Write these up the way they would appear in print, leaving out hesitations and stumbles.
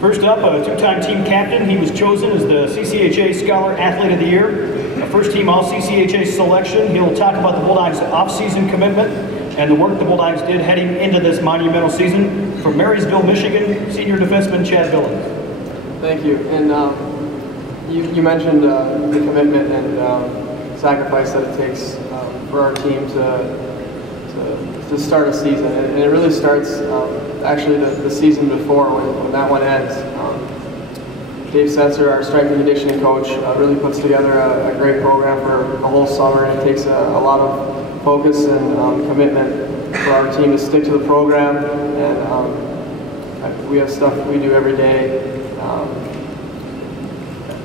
First up, a two-time team captain. He was chosen as the CCHA Scholar Athlete of the Year, a first-team All-CCHA selection. He'll talk about the Bulldogs' off-season commitment and the work the Bulldogs did heading into this monumental season. From Marysville, Michigan, senior defenseman Chad Billins. Thank you. And you mentioned the commitment and sacrifice that it takes for our team to start a season. And it really starts actually the season before when that one ends. Dave Setzer, our strength and conditioning coach, really puts together a great program for a whole summer. And it takes a lot of focus and commitment for our team to stick to the program. And we have stuff we do every day.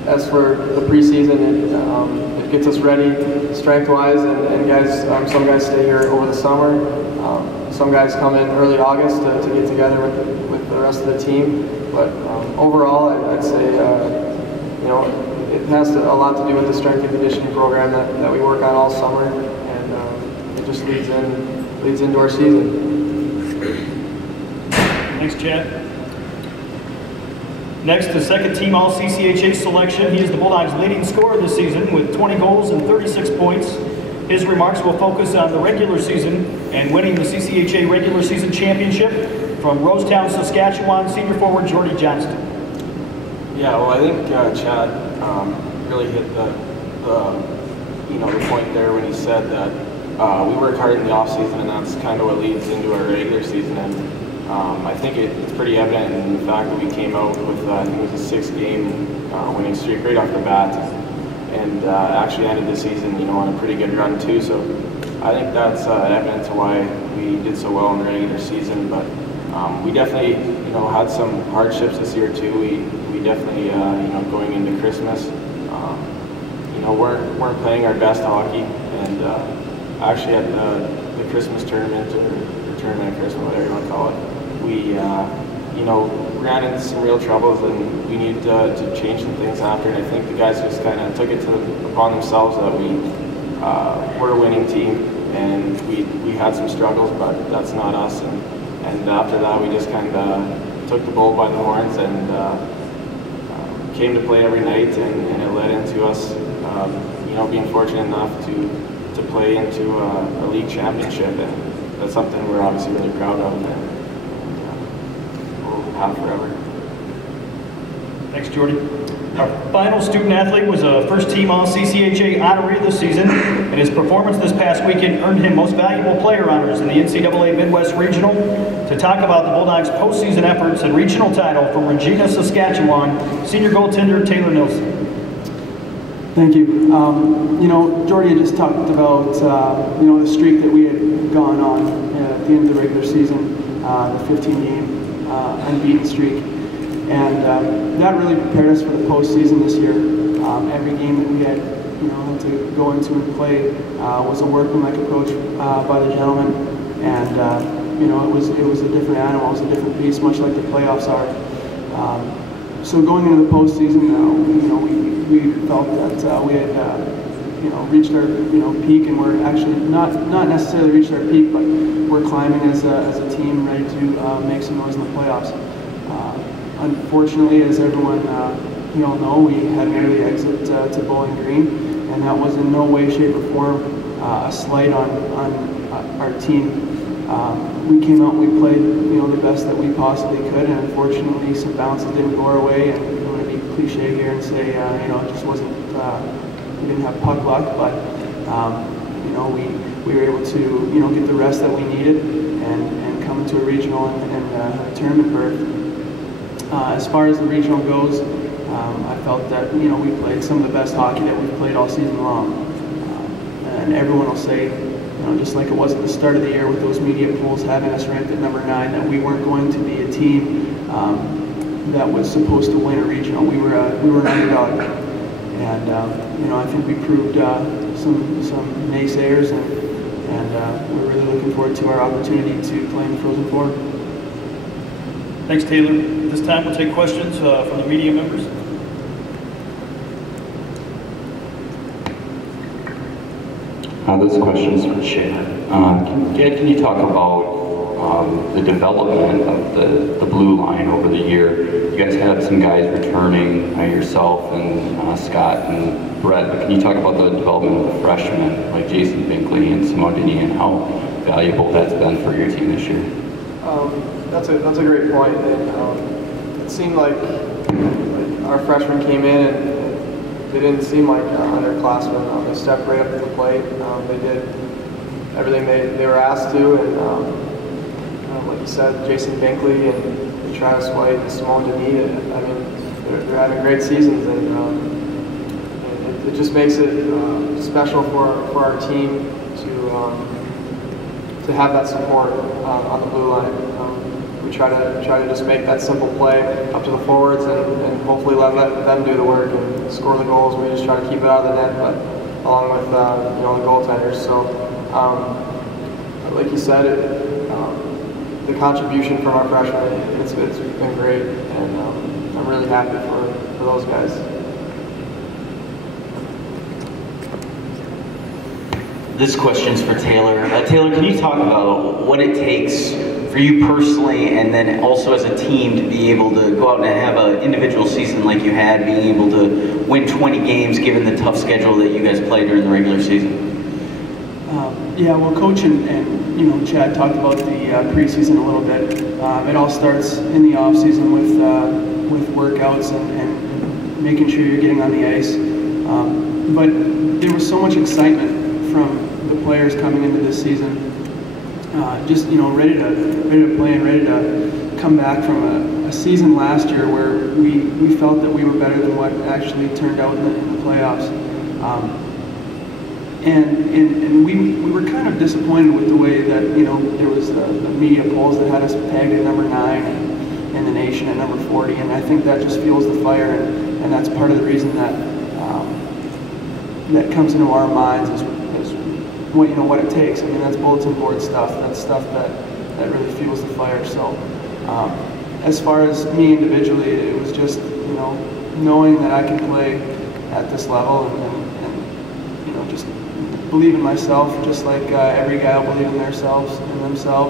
As for the preseason, it gets us ready strength-wise, and guys, some guys stay here over the summer. Some guys come in early August to get together with the rest of the team. But overall, I'd say it has a lot to do with the strength and conditioning program that we work on all summer, and it just leads into our season. Thanks, Chad. Next, the second-team All-CCHA selection. He is the Bulldogs' leading scorer this season with 20 goals and 36 points. His remarks will focus on the regular season and winning the CCHA regular season championship. From Rosetown, Saskatchewan, senior forward Jordie Johnston. Yeah, well, I think Chad really hit the point there when he said that we work hard in the off season, and that's kind of what leads into our regular season. And I think it's pretty evident in the fact that we came out with I think it was a 6-game winning streak right off the bat, and actually ended the season on a pretty good run too. So I think that's evident to why we did so well in the regular season. But we definitely had some hardships this year too. We definitely going into Christmas weren't playing our best hockey, and actually at the Christmas tournament or tournament of Christmas, whatever you want to call it, we ran into some real troubles, and we needed to change some things after. And I think the guys just kind of took it upon themselves that we're a winning team, and we had some struggles, but that's not us. And after that, we just kind of took the bull by the horns and came to play every night, and it led into us, being fortunate enough to play into a league championship, and that's something we're obviously really proud of, and we'll have forever. Thanks, Jordie. Our final student athlete was a first-team All-CCHA honoree this season, and his performance this past weekend earned him Most Valuable Player honors in the NCAA Midwest Regional. To talk about the Bulldogs' postseason efforts and regional title from Regina, Saskatchewan, senior goaltender Taylor Nilsson. Thank you. Jordie had just talked about the streak that we had gone on at the end of the regular season, the 15-game unbeaten streak. And that really prepared us for the postseason this year. Every game that we had, to go into and play was a workmanlike approach by the gentlemen, and it was a different animal, it was a different beast, much like the playoffs are. So going into the postseason, we felt that we had, reached our, peak, and we're actually not necessarily reached our peak, but we're climbing as a team, ready to make some noise in the playoffs. Unfortunately, as everyone you all know, we had an early exit to Bowling Green, and that was in no way, shape, or form a slight on our team. We came out and we played the best that we possibly could, and unfortunately some bounces didn't go our way. And I'm going to be cliche here and say it just wasn't, we didn't have puck luck, but we were able to get the rest that we needed and come into a regional and a tournament berth. As far as the regional goes, I felt that we played some of the best hockey that we've played all season long, and everyone will say, just like it was at the start of the year with those media polls having us ranked at number 9, that we weren't going to be a team that was supposed to win a regional. We were an underdog, and I think we proved some naysayers, and we're really looking forward to our opportunity to play in the Frozen Four. Thanks, Taylor. At this time, we'll take questions from the media members. This question is for Chad. Can you talk about the development of the blue line over the year. You guys had some guys returning, yourself and Scott and Brett, but can you talk about the development of the freshmen like Jason Binkley and Simone Denis and how valuable that's been for your team this year? That's a great point. And, it seemed like our freshmen came in and they didn't seem like underclassmen. They stepped right up to the plate. They did everything they were asked to, and like you said, Jason Binkley and Travis White and Simone Denis, I mean, they're having great seasons, and it just makes it special for our team to have that support on the blue line. We try to just make that simple play up to the forwards and hopefully let them do the work and score the goals. We just try to keep it out of the net, but along with the goaltenders. So, like you said, the contribution from our freshmen, it's been great, and I'm really happy for those guys. This question's for Taylor. Taylor, can you talk about what it takes for you personally and then also as a team to be able to go out and have an individual season like you had, being able to win 20 games given the tough schedule that you guys played during the regular season? Yeah, well, Coach and Chad talked about the preseason a little bit. It all starts in the off season with workouts and making sure you're getting on the ice. But there was so much excitement from the players coming into this season, just ready to play and ready to come back from a season last year where we felt that we were better than what actually turned out in the playoffs. And we were kind of disappointed with the way that there was the media polls that had us pegged at number 9 in the nation at number 40, and I think that just fuels the fire, and that's part of the reason that that comes into our minds is what it takes. I mean, that's bulletin board stuff. That's stuff that really fuels the fire. So as far as me individually, it was just knowing that I can play at this level and just believe in myself, just like every guy will believe in themselves,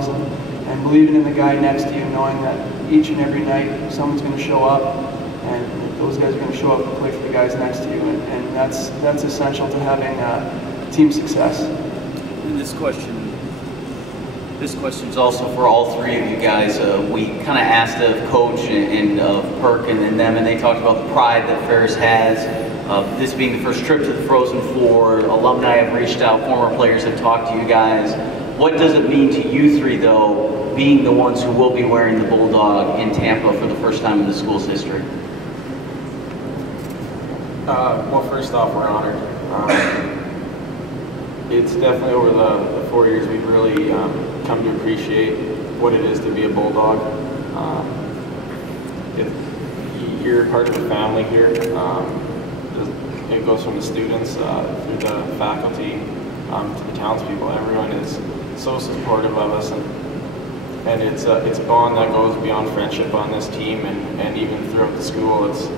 and believing in the guy next to you, knowing that each and every night someone's going to show up, and those guys are going to show up and play for the guys next to you, and that's essential to having team success. And this question's also for all three of you guys. We kind of asked of Coach and of Perk and them, and they talked about the pride that Ferris has. This being the first trip to the Frozen Four, alumni have reached out, former players have talked to you guys. What does it mean to you three, though, being the ones who will be wearing the Bulldog in Tampa for the first time in the school's history? Well, first off, we're honored. It's definitely over the 4 years we've really come to appreciate what it is to be a Bulldog. You're part of the family here. It goes from the students through the faculty to the townspeople. Everyone is so supportive of us, and it's a bond that goes beyond friendship on this team, and even throughout the school. It's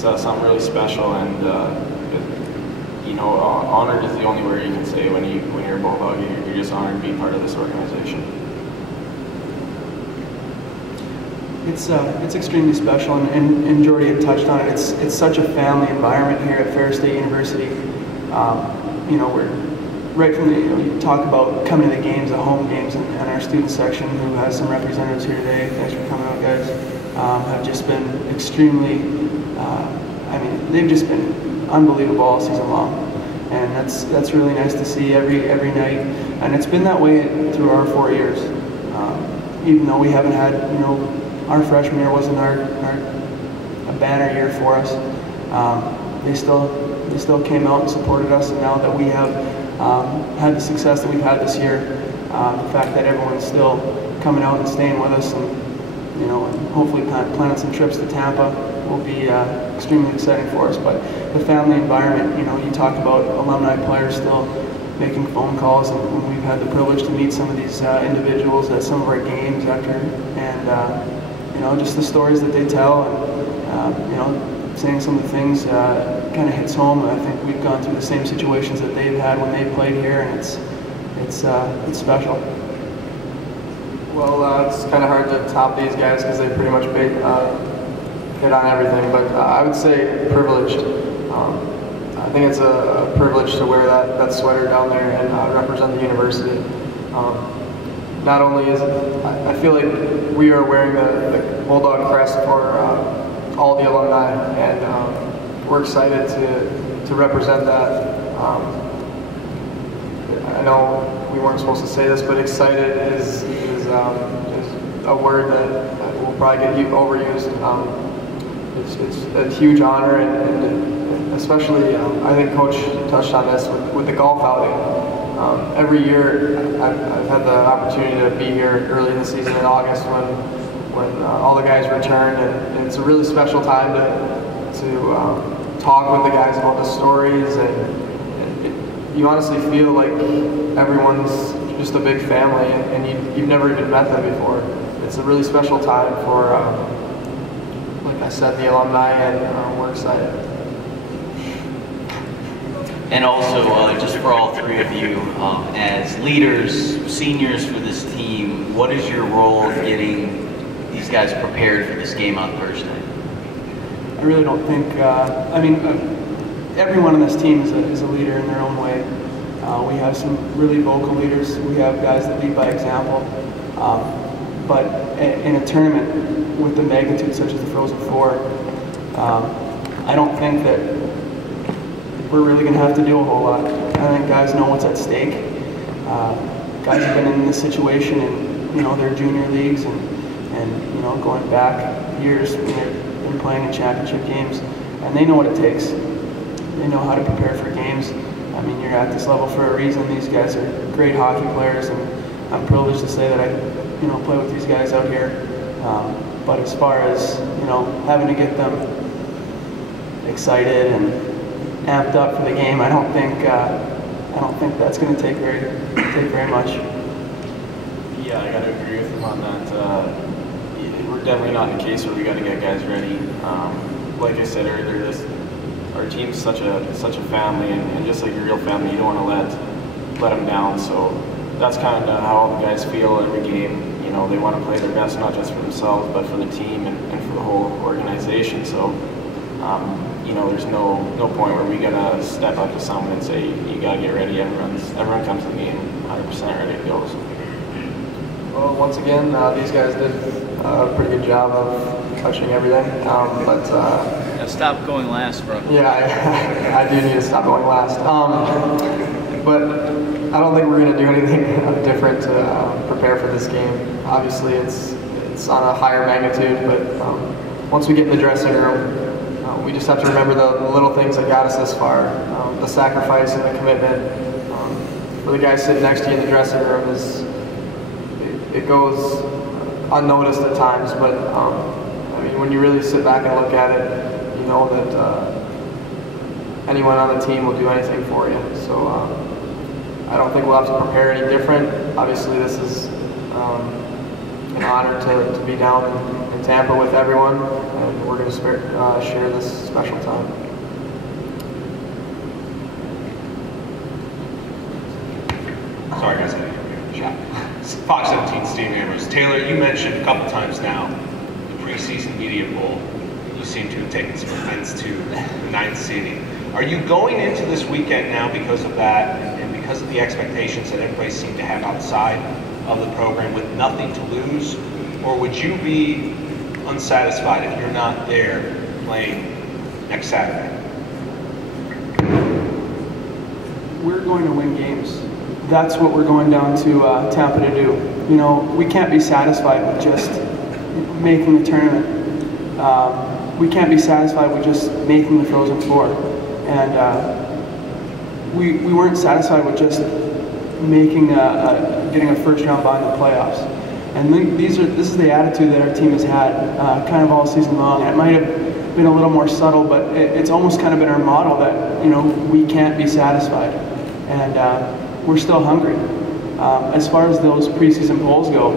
something really special, and honored is the only word you can say when you're a Bulldog. You're just honored to be part of this organization. It's extremely special, and Jordie had touched on it. It's such a family environment here at Ferris State University. We're right from you talk about coming to the games, the home games, and our student section, who has some representatives here today. Thanks for coming out, guys. Have just been extremely. They've just been unbelievable all season long, and that's really nice to see every night. And it's been that way through our 4 years, even though we haven't had our freshman year wasn't a banner year for us. They still came out and supported us, and now that we have had the success that we've had this year, the fact that everyone's still coming out and staying with us, and and hopefully planning some trips to Tampa will be extremely exciting for us. But the family environment, you talk about alumni players still making phone calls, and we've had the privilege to meet some of these individuals at some of our games after, and just the stories that they tell, and saying some of the things kind of hits home. I think we've gone through the same situations that they've had when they played here, and it's special. Well, it's kind of hard to top these guys because they pretty much hit on everything, but I would say privileged. I think it's a privilege to wear that sweater down there and represent the university. Not only is it, I feel like we are wearing the Bulldog crest for all the alumni, and we're excited to represent that. I know we weren't supposed to say this, but excited is a word that will probably get overused. It's a huge honor, and especially I think Coach touched on this with the golf outing. Every year I've had the opportunity to be here early in the season in August when all the guys return, and it's a really special time to talk with the guys about the stories, and you honestly feel like everyone's just a big family, and you've never even met them before. It's a really special time for, like I said, the alumni, and we're excited. And also, just for all three of you, as leaders, seniors for this team, what is your role in getting these guys prepared for this game on Thursday? I really don't think, everyone on this team is a leader in their own way. We have some really vocal leaders. We have guys that lead by example. But in a tournament with the magnitude such as the Frozen Four, I don't think that we're really going to have to do a whole lot. I think guys know what's at stake. Guys have been in this situation in their junior leagues and going back years when they've been playing in championship games, and they know what it takes. They know how to prepare for games. I mean, you're at this level for a reason. These guys are great hockey players, and I'm privileged to say that I play with these guys out here. But as far as having to get them excited and amped up for the game, I don't think that's going to take very much. Yeah, I got to agree with him on that. We're definitely not in a case where we got to get guys ready. Like I said earlier, our team's such a family, and just like a real family, you don't want to let them down. So that's kind of how all the guys feel every game. They want to play their best, not just for themselves, but for the team and for the whole organization. So. There's no point where we gotta step up to someone and say you gotta get ready. Everyone comes to the game 100% ready to go. So. Well, once again, these guys did a pretty good job of touching everything. Now stop going last, bro. Yeah, I do need to stop going last. But I don't think we're gonna do anything different to prepare for this game. Obviously, it's on a higher magnitude, but once we get in the dressing room. We just have to remember the little things that got us this far. The sacrifice and the commitment. For the guys sitting next to you in the dressing room, it goes unnoticed at times, but when you really sit back and look at it, you know that anyone on the team will do anything for you. So I don't think we'll have to prepare any different. Obviously, this is an honor to be down in Tampa with everyone, and we're going to share this special time. Sorry guys, I didn't hear you. Fox 17, Steve Ambrose. Taylor, you mentioned a couple times now the preseason media poll. You seem to have taken some offense to the 9th seeding. Are you going into this weekend now because of that and because of the expectations that everybody seemed to have outside of the program with nothing to lose? Or would you be unsatisfied if you're not there playing next Saturday? We're going to win games. That's what we're going down to Tampa to do. We can't be satisfied with just making the tournament. We can't be satisfied with just making the Frozen Four. And we weren't satisfied with just making getting a first round bye in the playoffs. And this is the attitude that our team has had kind of all season long. And it might have been a little more subtle, but it's almost kind of been our model that we can't be satisfied, and we're still hungry. As far as those preseason polls go,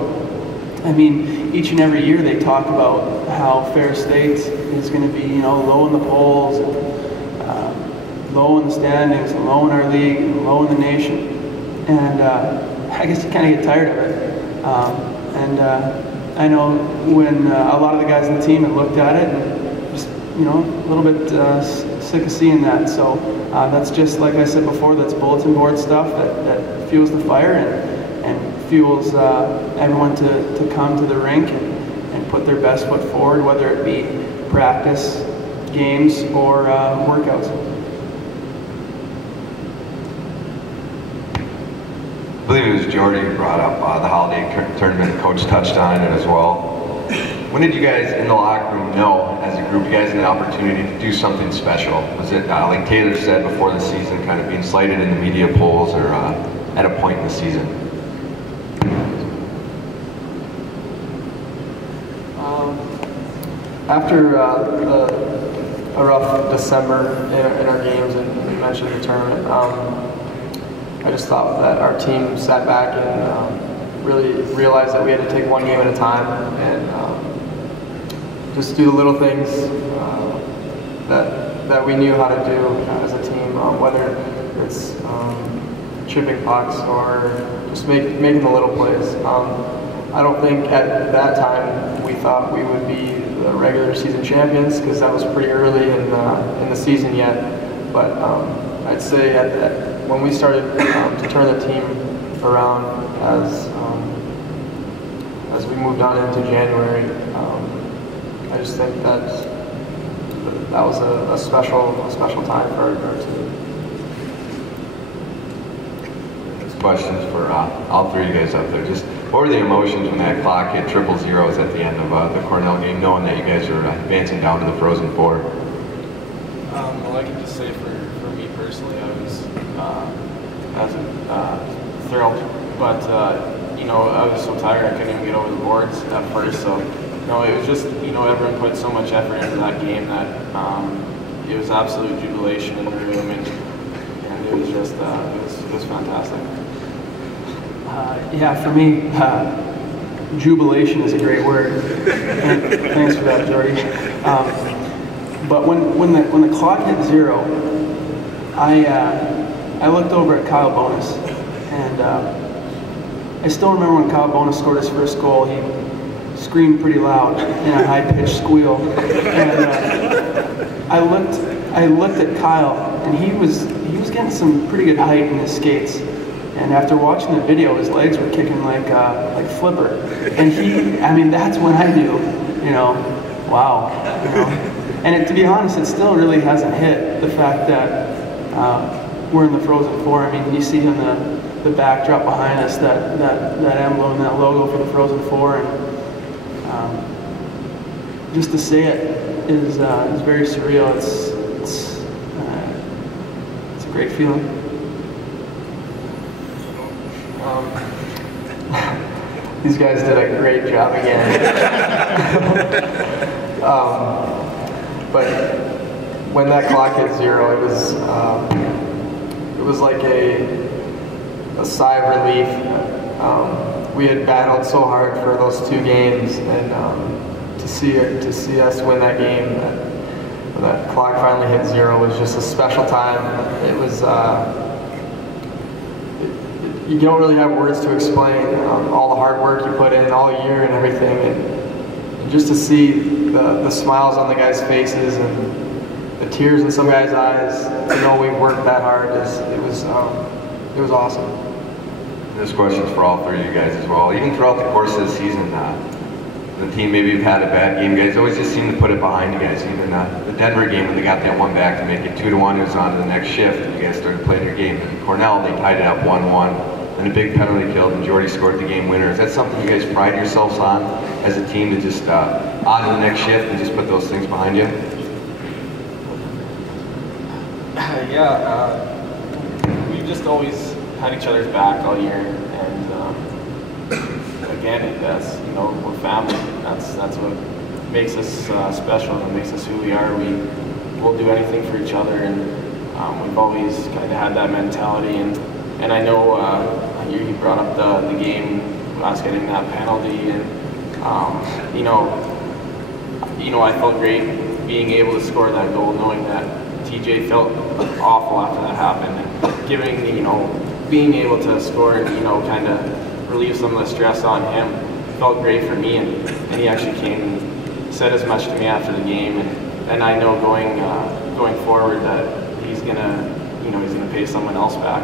I mean, each and every year they talk about how Ferris State is going to be low in the polls, and, low in the standings, and low in our league, and low in the nation, and I guess you kind of get tired of it. And I know when a lot of the guys on the team had looked at it and just, a little bit sick of seeing that. So that's just, like I said before, that's bulletin board stuff that fuels the fire and fuels everyone to come to the rink and put their best foot forward, whether it be practice, games, or workouts. I believe it was Jordie who brought up the holiday tournament. Coach touched on it as well. When did you guys in the locker room know, as a group, you guys had an opportunity to do something special? Was it, like Taylor said before the season, kind of being slighted in the media polls, or at a point in the season? After a rough December in our games, and you mentioned the tournament, I just thought that our team sat back and really realized that we had to take one game at a time and just do the little things that we knew how to do as a team, whether it's chipping pucks or just making the little plays. I don't think at that time we thought we would be the regular season champions, because that was pretty early in the season yet. But I'd say when we started to turn the team around as we moved on into January, I just think that was a special time for our team. This question's for all three of you guys up there. Just what were the emotions when that clock hit 000s at the end of the Cornell game, knowing that you guys were advancing down to the Frozen Four? Well, I can just say for me personally, I was thrilled, but I was so tired I couldn't even get over the boards at first. So it was just everyone put so much effort into that game that it was absolute jubilation in the room, and it was just it was fantastic. Yeah, for me, jubilation is a great word. Thanks for that, Jordie. But when the clock hit 0, I looked over at Kyle Bonus, and I still remember when Kyle Bonus scored his first goal. He screamed pretty loud in a high-pitched squeal, and I looked at Kyle, and he was getting some pretty good height in his skates. And after watching the video, his legs were kicking like Flipper, and that's when I knew, wow, And to be honest, it still really hasn't hit the fact that we're in the Frozen Four. I mean, you see in the backdrop behind us that emblem, that logo for the Frozen Four, and just to say it is very surreal. It's a great feeling. These guys did a great job again. But when that clock hit 0, it was like a sigh of relief. We had battled so hard for those 2 games, and to see us win that game, when that clock finally hit 0, was just a special time. It was. You don't really have words to explain all the hard work you put in all year and everything, and just to see the smiles on the guys' faces and the tears in some guys' eyes to know we worked that hard, it was awesome. This question's for all three of you guys as well. Even throughout the course of the season, the team maybe have had a bad game. You guys always just seem to put it behind you guys. Even the Denver game, when they got that one back to make it 2-1, it was on to the next shift, and you guys started playing your game. And Cornell, they tied it up 1-1. And a big penalty killed, and Jordie scored the game winner. Is that something you guys pride yourselves on as a team, to just on to the next shift and just put those things behind you? Yeah, we've just always had each other's back all year, and again, that's we're family. That's what makes us special and makes us who we are. We'll do anything for each other, and we've always kind of had that mentality. And I know you brought up the game, us getting that penalty, and I felt great being able to score that goal, knowing that TJ felt awful after that happened, and being able to score and kind of relieve some of the stress on him felt great for me, and he actually came and said as much to me after the game, and I know going forward that he's gonna pay someone else back,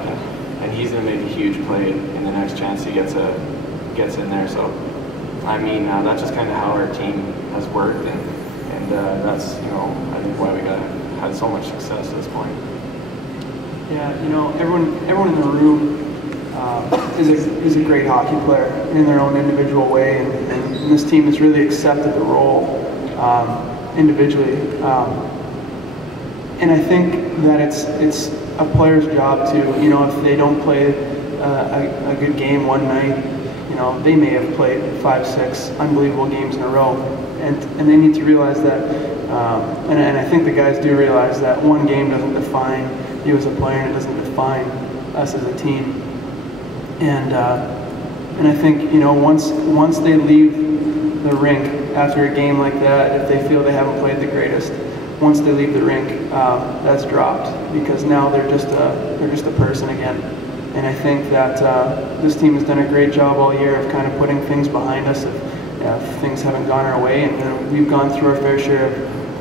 and he's gonna make a huge play in the next chance he gets in there. So I mean, that's just kind of how our team has worked, and that's I think why we had so much success at this point. Yeah, everyone in the room is a great hockey player in their own individual way, and this team has really accepted the role individually. And I think that it's a player's job to, if they don't play a good game one night, they may have played 5, 6 unbelievable games in a row, and they need to realize that, and I think the guys do realize that one game doesn't define you as a player, and it doesn't define us as a team. And I think once they leave the rink after a game like that, if they feel they haven't played the greatest, once they leave the rink, that's dropped, because now they're just a person again. And I think that this team has done a great job all year of kind of putting things behind us if things haven't gone our way, and we've gone through our fair share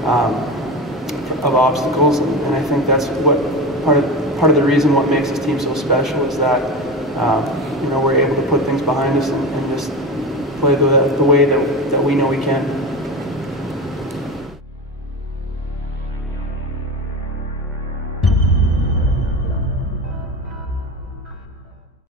of obstacles, and I think that's what part of the reason what makes this team so special is that we're able to put things behind us and just play the way that we know we can.